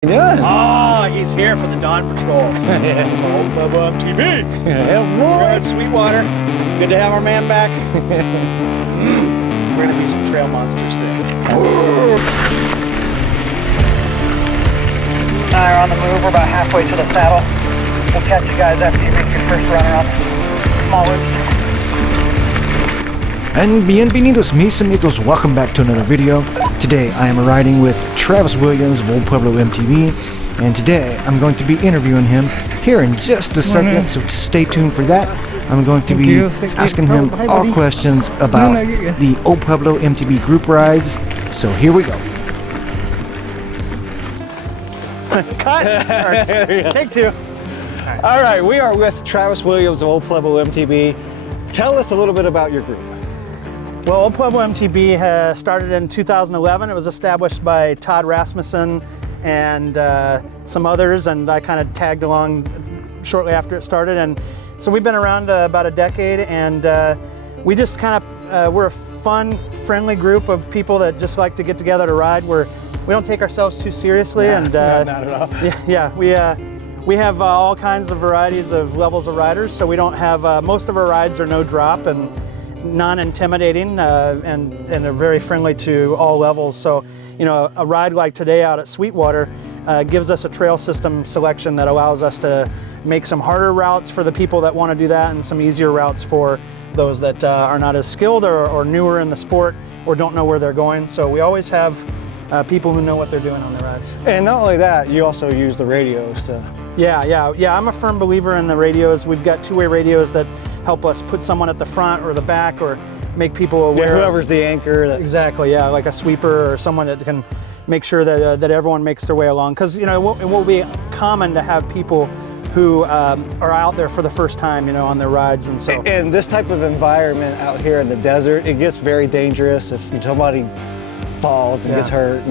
You doing? Oh, he's here for the Dawn Patrol. Pueblo MTB. Yeah, We're at Sweetwater. Good to have our man back. We're gonna be some trail monsters today. We're on the move. We're about halfway to the saddle. We'll catch you guys after you make your first run around the small loops. And bienvenidos mis amigos, welcome back to another video. Today I am riding with Travis Williams of Old Pueblo MTB, and today I'm going to be interviewing him here in just a second, so stay tuned for that. I'm going to be asking him all questions about the Old Pueblo MTB group rides, so here we go. Cut! Take two. All right, we are with Travis Williams of Old Pueblo MTB. Tell us a little bit about your group. Well, Old Pueblo MTB has started in 2011. It was established by Todd Rasmussen and some others, and I kind of tagged along shortly after it started. And so we've been around about a decade, and we just kind of, we're a fun, friendly group of people that just like to get together to ride. We don't take ourselves too seriously. No, and not at all. we have all kinds of varieties of levels of riders, so we don't have, most of our rides are no drop and non-intimidating, and they're very friendly to all levels. So, you know, a ride like today out at Sweetwater gives us a trail system selection that allows us to make some harder routes for the people that want to do that, and some easier routes for those that are not as skilled or newer in the sport or don't know where they're going. So we always have people who know what they're doing on the rides. And not only that, you also use the radios to... Yeah, I'm a firm believer in the radios. We've got two-way radios that help us put someone at the front or the back, or make people aware. Yeah, whoever's the anchor. Exactly, yeah, like a sweeper or someone that can make sure that that everyone makes their way along. Because, you know, it will be common to have people who are out there for the first time, you know, on their rides. And so, in this type of environment out here in the desert, it gets very dangerous if somebody falls and gets hurt.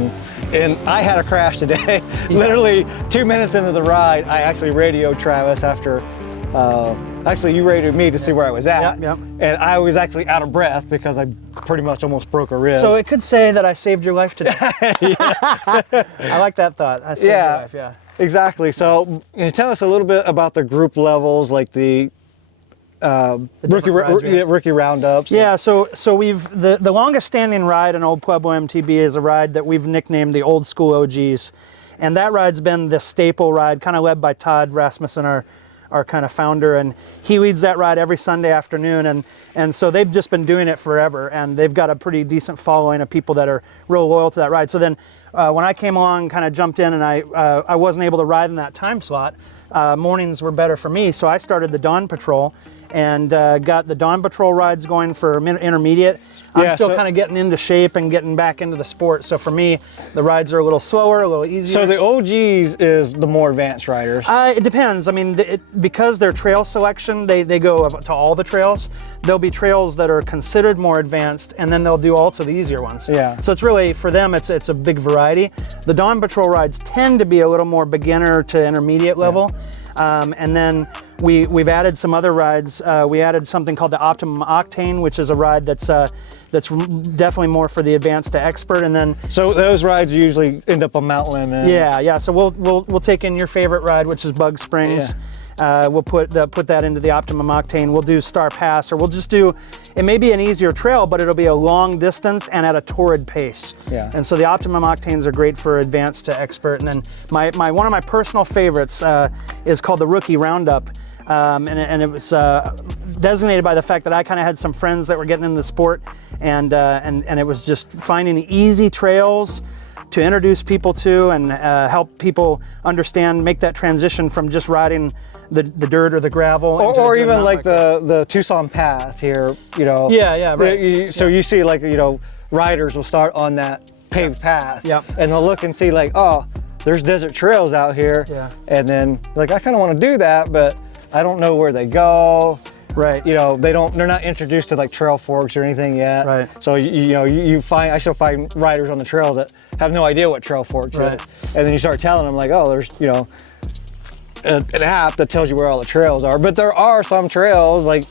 And I had a crash today. Literally 2 minutes into the ride, I actually radioed Travis after, actually you radioed me to see where I was at. Yep. And I was actually out of breath because I pretty much almost broke a rib. So it could say that I saved your life today. I like that thought. I saved your life, yeah. Exactly. So can you tell us a little bit about the group levels, like the rookie roundups? Yeah, so we've the longest standing ride in Old Pueblo MTB is a ride that we've nicknamed the Old School OGs, and that ride's been the staple ride, kind of led by Todd Rasmussen, our kind of founder, and he leads that ride every Sunday afternoon, and so they've just been doing it forever, and they've got a pretty decent following of people that are real loyal to that ride. So then when I came along, kind of jumped in, and I wasn't able to ride in that time slot. Mornings were better for me, so I started the Dawn Patrol and got the Dawn Patrol rides going for intermediate. I'm still kind of getting into shape and getting back into the sport, so for me the rides are a little slower, a little easier. So the OGs is the more advanced riders? It depends. I mean, because they're trail selection, they go to all the trails. There'll be trails that are considered more advanced, and then they'll do also the easier ones. Yeah. So it's really, for them, it's a big variety. The Dawn Patrol rides tend to be a little more beginner to intermediate level. And then we've added some other rides. We added something called the Optimum Octane, which is a ride that's definitely more for the advanced to expert. And then so those rides usually end up a mountain limit. Yeah. So we'll take in your favorite ride, which is Bug Springs. We'll put that into the Optimum Octane. We'll do Star Pass, or we'll just do, it may be an easier trail, but it'll be a long distance and at a torrid pace. Yeah. And so the Optimum Octanes are great for advanced to expert. And then one of my personal favorites is called the Rookie Roundup. And it was designated by the fact that I kind of had some friends that were getting into the sport, and it was just finding easy trails to introduce people to, and help people understand, make that transition from just riding the dirt or the gravel. Or even like the Tucson path here, you know. Yeah, right. So you see, like, you know, riders will start on that paved path. And they'll look and see, like, oh, there's desert trails out here. And then, like, I kind of want to do that, but I don't know where they go. Right. You know, they're not introduced to like trail forks or anything yet. Right. So I still find riders on the trails that have no idea what trail forks is. And then you start telling them, like, oh, there's, you know, an app that tells you where all the trails are. But there are some trails, like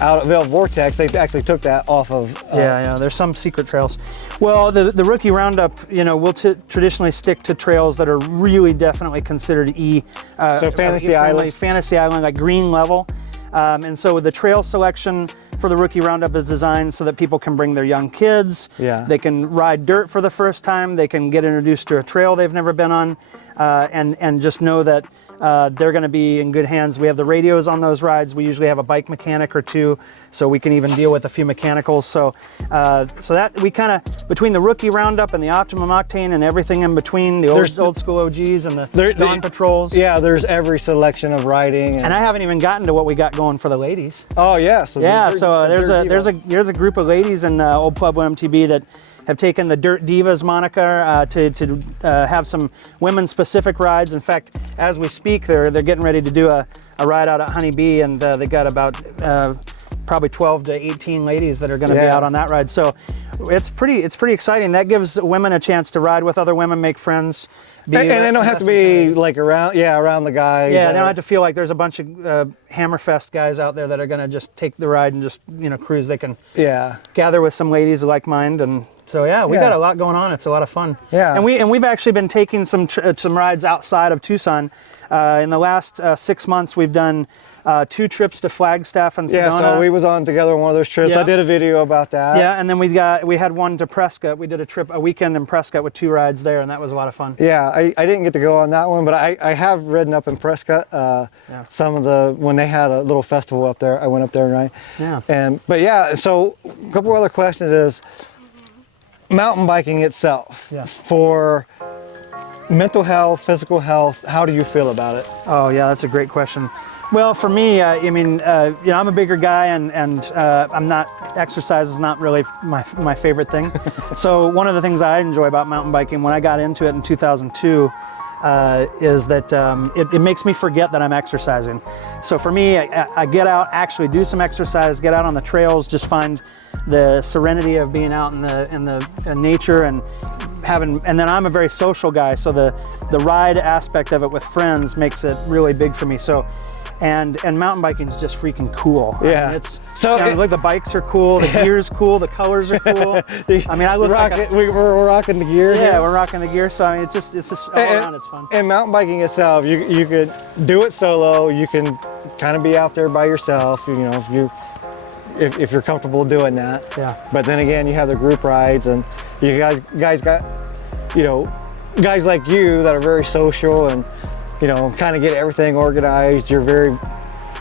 out at Vail Vortex. They actually took that off of. Yeah, there's some secret trails. Well, the rookie roundup, you know, we'll traditionally stick to trails that are really definitely considered so Fantasy Island. Fantasy Island, like green level. And so the trail selection for the rookie roundup is designed so that people can bring their young kids. Yeah. They can ride dirt for the first time. They can get introduced to a trail they've never been on, and just know that they're going to be in good hands. We have the radios on those rides. We usually have a bike mechanic or two, so we can even deal with a few mechanicals. So that we kind of, between the rookie roundup and the Optimum Octane and everything in between, the old school OGs and the Dawn Patrols. Yeah, there's every selection of riding. And I haven't even gotten to what we got going for the ladies. Oh yeah. So there's a group of ladies in Old Pueblo MTB that have taken the Dirt Divas moniker to have some women-specific rides. In fact, as we speak, they're getting ready to do a ride out at Honeybee, and they got about probably 12 to 18 ladies that are going to be out on that ride. So it's pretty exciting. That gives women a chance to ride with other women, make friends. And they don't have to be like around the guys. Yeah, they don't have to feel like there's a bunch of Hammerfest guys out there that are going to just take the ride and just, you know, cruise. They can gather with some ladies like mind, and so we got a lot going on. It's a lot of fun. Yeah, and we've actually been taking some rides outside of Tucson. In the last 6 months, we've done 2 trips to Flagstaff and Sedona. Yeah, so we was on together on one of those trips. I did a video about that. Yeah, and then we had one to Prescott. We did a weekend in Prescott with 2 rides there, and that was a lot of fun. Yeah, I didn't get to go on that one, but I have ridden up in Prescott. Some of when they had a little festival up there, I went up there and ride. Yeah. So a couple other questions is mountain biking itself for mental health, physical health. How do you feel about it? Oh yeah, that's a great question. Well, for me, I mean, you know, I'm a bigger guy, and exercise is not really my favorite thing. So one of the things I enjoy about mountain biking, when I got into it in 2002, is that it makes me forget that I'm exercising. So for me, I get out, actually do some exercise, get out on the trails, just find the serenity of being out in the nature and and then I'm a very social guy, so the ride aspect of it with friends makes it really big for me. So. And mountain biking is just freaking cool. Yeah, I mean, like the bikes are cool, the gear's cool, the colors are cool. I mean, we're rocking the gear. Yeah, here. We're rocking the gear. So I mean, it's just all around, it's fun. And mountain biking itself, you could do it solo. You can kind of be out there by yourself. You know, if you're comfortable doing that. Yeah. But then again, you have the group rides, and you guys got, you know, guys like you that are very social and, you know, kind of get everything organized. You're very,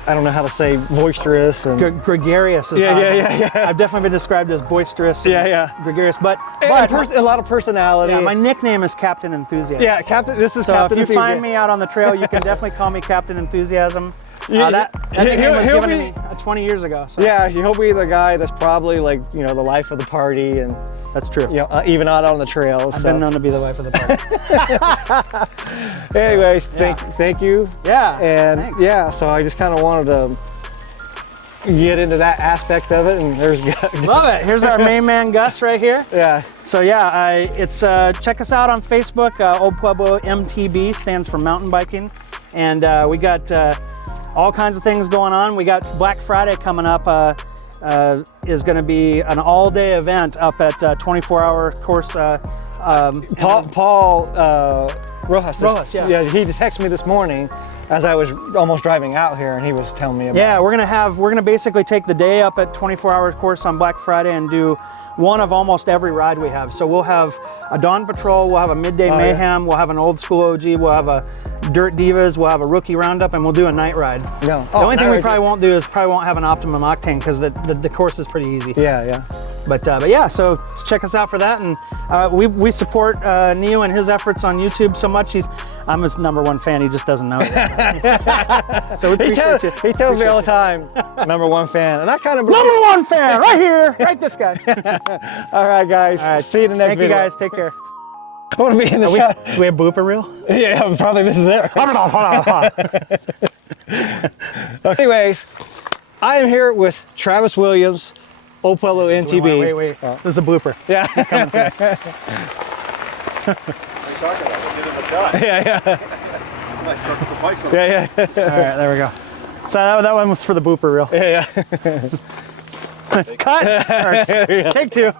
I don't know how to say, boisterous and gregarious. Yeah. I've definitely been described as boisterous. And gregarious, but a lot of personality. Yeah, my nickname is Captain Enthusiasm. Yeah, Captain. This is so Captain. If you find me out on the trail, you can definitely call me Captain Enthusiasm. That nickname was given to me 20 years ago. So. Yeah, he'll be the guy that's probably like, you know, the life of the party, and that's true. You know, even out on the trails. I've been known to be the life of the party. Anyways, thank you. Yeah. And thanks. So I just kind of wanted to get into that aspect of it, and there's love it. Here's our main man Gus right here. Yeah. So it's check us out on Facebook. Old Pueblo MTB stands for mountain biking, and we got all kinds of things going on. We got Black Friday coming up. Is going to be an all-day event up at 24-hour course. Paul Rojas. Yeah, he texted me this morning as I was almost driving out here, and he was telling me about. Yeah, we're gonna basically take the day up at 24-hour course on Black Friday and do one of almost every ride we have. So we'll have a Dawn Patrol, we'll have a Midday Mayhem, we'll have an Old School OG, we'll have a Dirt Divas, we'll have a Rookie Roundup, and we'll do a night ride. No. The only thing we probably won't do is have an Optimum Octane, because the course is pretty easy. Yeah. But yeah, so check us out for that, and we support Neo and his efforts on YouTube so much. I'm his #1 fan. He just doesn't know it. So he tells me all the time, #1 fan, and I kind of #1 fan right here, right this guy. All right, guys. All right. See you in the next video. Thank you, guys. Take care. I want to be in the shot. Do we have blooper reel? Yeah, probably this is it. Hold on. Anyways, I am here with Travis Williams, Old Pueblo MTB. Wait. This is a blooper. Yeah. He's coming through. Yeah. All right, there we go. So that one was for the booper reel. Yeah. Cut! Or, take two.